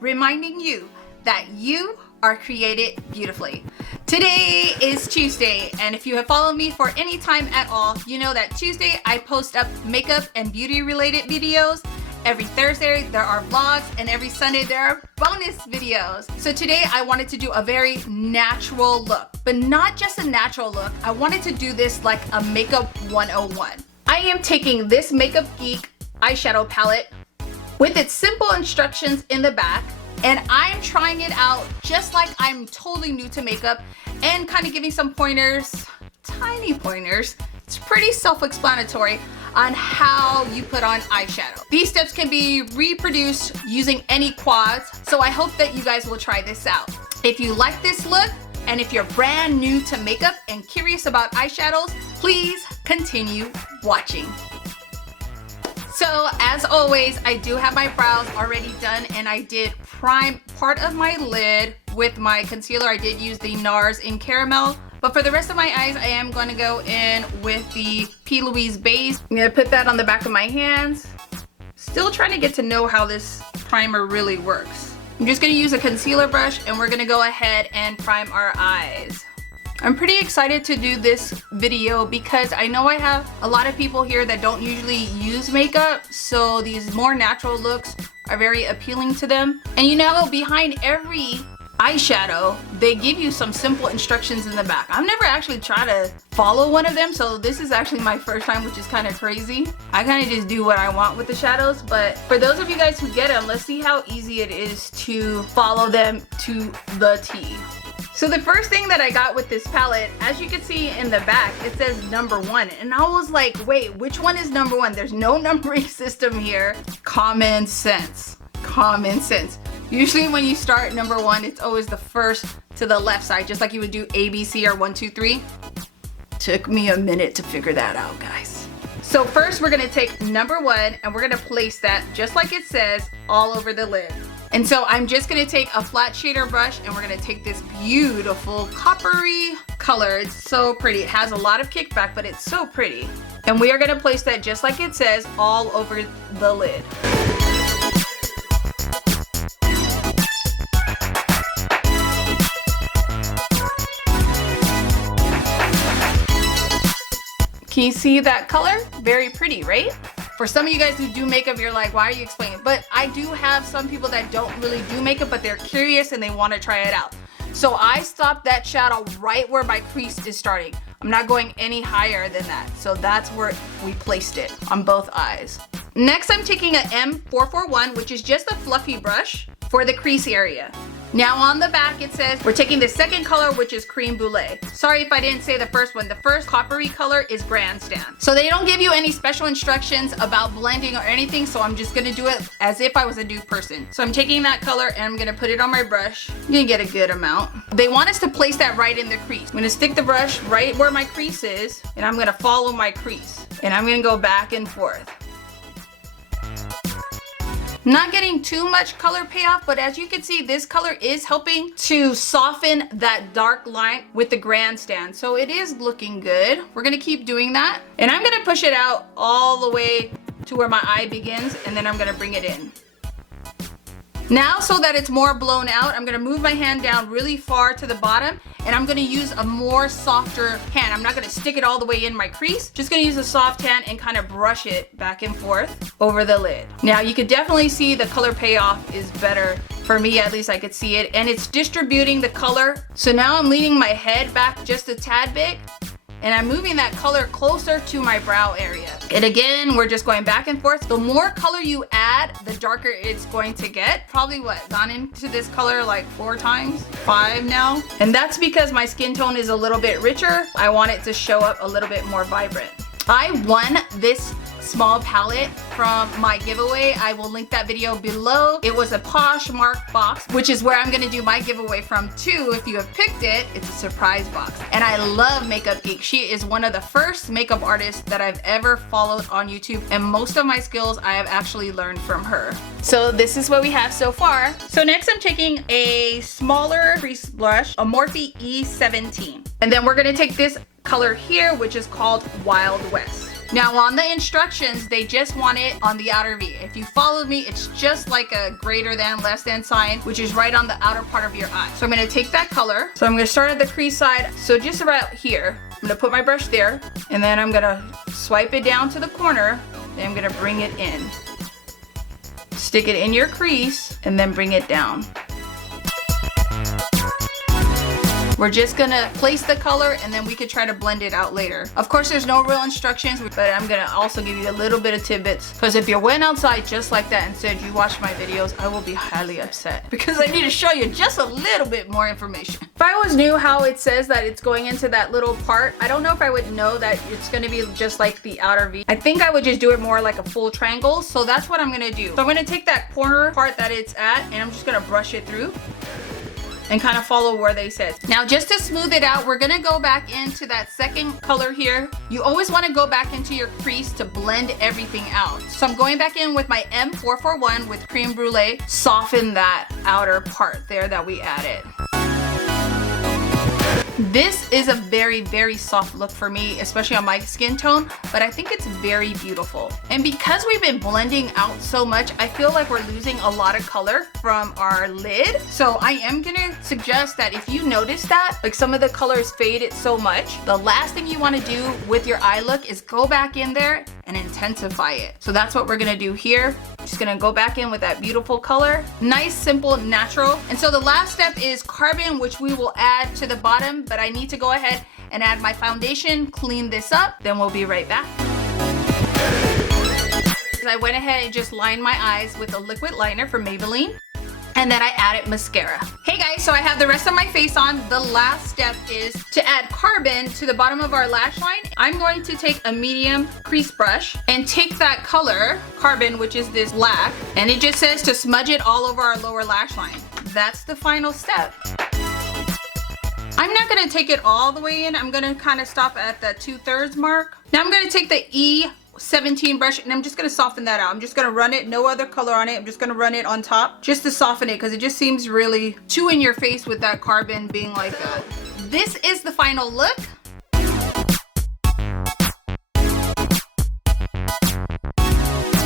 reminding you that you are created beautifully. Today is Tuesday, and if you have followed me for any time at all, you know that Tuesday I post up makeup and beauty related videos. Every Thursday there are vlogs, and every Sunday there are bonus videos. So today I wanted to do a very natural look, but not just a natural look. I wanted to do this like a makeup 101. I am taking this Makeup Geek eyeshadow palette with its simple instructions in the back, and I'm trying it out just like I'm totally new to makeup and kind of giving some pointers, tiny pointers. It's pretty self-explanatory on how you put on eyeshadow. These steps can be reproduced using any quads, so I hope that you guys will try this out. If you like this look, and if you're brand new to makeup and curious about eyeshadows, please continue watching. So as always, I do have my brows already done, and I did prime part of my lid with my concealer. I did use the NARS in Caramel, but for the rest of my eyes, I am going to go in with the P. Louise base. I'm going to put that on the back of my hands. Still trying to get to know how this primer really works. I'm just going to use a concealer brush, and we're going to go ahead and prime our eyes. I'm pretty excited to do this video because I know I have a lot of people here that don't usually use makeup, so these more natural looks are very appealing to them. And you know, behind every eyeshadow, they give you some simple instructions in the back. I've never actually tried to follow one of them, so this is actually my first time, which is kind of crazy. I kind of just do what I want with the shadows, but for those of you guys who get them, let's see how easy it is to follow them to the T. So the first thing that I got with this palette, as you can see in the back, it says #1. And I was like, wait, which one is #1? There's no numbering system here. Common sense. Common sense. Usually when you start #1, it's always the first to the left side, just like you would do A, B, C, or 1, 2, 3. Took me a minute to figure that out, guys. So first we're gonna take #1 and we're gonna place that, just like it says, all over the lid. And so I'm just gonna take a flat shader brush, and we're gonna take this beautiful coppery color. It's so pretty. It has a lot of kickback, but it's so pretty. And we are gonna place that just like it says, all over the lid. Can you see that color? Very pretty, right? For some of you guys who do makeup, you're like, why are you explaining? But I do have some people that don't really do makeup, but they're curious and they want to try it out. So I stopped that shadow right where my crease is starting. I'm not going any higher than that. So that's where we placed it on both eyes. Next, I'm taking a M441, which is just a fluffy brush for the crease area. Now on the back it says we're taking the second color, which is Cream Brulee. Sorry if I didn't say the first one. The first coppery color is Grandstand. So they don't give you any special instructions about blending or anything, so I'm just gonna do it as if I was a new person. So I'm taking that color and I'm gonna put it on my brush. I'm gonna get a good amount. They want us to place that right in the crease. I'm gonna stick the brush right where my crease is, and I'm gonna follow my crease. And I'm gonna go back and forth. Not getting too much color payoff, but as you can see, this color is helping to soften that dark line with the Grandstand. So it is looking good. We're gonna keep doing that. And I'm gonna push it out all the way to where my eye begins, and then I'm gonna bring it in. Now, so that it's more blown out, I'm gonna move my hand down really far to the bottom, and I'm gonna use a more softer hand. I'm not gonna stick it all the way in my crease, just gonna use a soft hand and kind of brush it back and forth over the lid. Now you can definitely see the color payoff is better. For me, at least I could see it, and it's distributing the color. So now I'm leaning my head back just a tad bit, and I'm moving that color closer to my brow area. And again, we're just going back and forth. The more color you add, the darker it's going to get. Probably what, gone into this color like 4 times, 5 now. And that's because my skin tone is a little bit richer. I want it to show up a little bit more vibrant. I won this small palette from my giveaway. I will link that video below. It was a Poshmark box, which is where I'm gonna do my giveaway from too. If you have picked it, it's a surprise box. And I love Makeup Geek. She is one of the first makeup artists that I've ever followed on YouTube, and most of my skills I have actually learned from her. So this is what we have so far. So next I'm taking a smaller crease blush, a Morphe E17. And then we're gonna take this color here, which is called Wild West. Now on the instructions, they just want it on the outer V. If you followed me, it's just like a greater than, less than sign, which is right on the outer part of your eye. So I'm gonna take that color. So I'm gonna start at the crease side. So just about here, I'm gonna put my brush there, and then I'm gonna swipe it down to the corner, then I'm gonna bring it in. Stick it in your crease, and then bring it down. We're just gonna place the color and then we could try to blend it out later. Of course, there's no real instructions, but I'm gonna also give you a little bit of tidbits, because if you went outside just like that and said you watched my videos, I will be highly upset because I need to show you just a little bit more information. If I always knew how it says that it's going into that little part, I don't know if I would know that it's gonna be just like the outer V. I think I would just do it more like a full triangle, so that's what I'm gonna do. So I'm gonna take that corner part that it's at and I'm just gonna brush it through and kind of follow where they said. Now just to smooth it out, we're gonna go back into that second color here. You always wanna go back into your crease to blend everything out. So I'm going back in with my M441 with Creme Brulee, soften that outer part there that we added. This is a very, very soft look for me, especially on my skin tone, but I think it's very beautiful. And because we've been blending out so much, I feel like we're losing a lot of color from our lid. So I am gonna suggest that if you notice that, like some of the colors faded so much, the last thing you wanna do with your eye look is go back in there and intensify it. So that's what we're gonna do here. Just gonna go back in with that beautiful color. Nice, simple, natural. And so the last step is carbon, which we will add to the bottom, but I need to go ahead and add my foundation, clean this up, then we'll be right back. I went ahead and just lined my eyes with a liquid liner from Maybelline. And then I added mascara. Hey guys, so I have the rest of my face on. The last step is to add carbon to the bottom of our lash line. I'm going to take a medium crease brush and take that color, carbon, which is this black, and it just says to smudge it all over our lower lash line. That's the final step. I'm not gonna take it all the way in. I'm gonna kind of stop at the 2/3 mark. Now I'm gonna take the E17 brush and I'm just gonna soften that out. I'm just gonna run it, no other color on it. I'm just gonna run it on top just to soften it because it just seems really too in your face with that carbon being like that. This is the final look.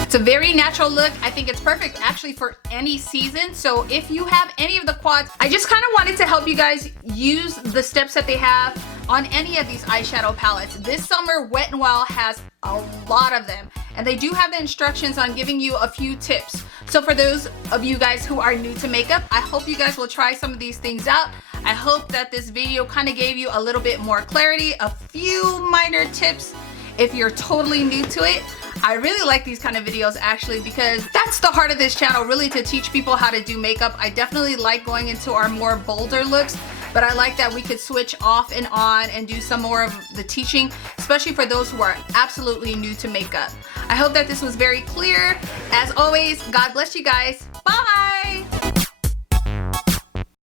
It's a very natural look. I think it's perfect actually for any season. So if you have any of the quads, I just kind of wanted to help you guys use the steps that they have on any of these eyeshadow palettes. This summer, Wet n Wild has a lot of them, and they do have the instructions on giving you a few tips. So for those of you guys who are new to makeup, I hope you guys will try some of these things out. I hope that this video kind of gave you a little bit more clarity, a few minor tips if you're totally new to it. I really like these kind of videos actually because that's the heart of this channel, really, to teach people how to do makeup. I definitely like going into our more bolder looks, but I like that we could switch off and on and do some more of the teaching, especially for those who are absolutely new to makeup. I hope that this was very clear. As always, God bless you guys. Bye!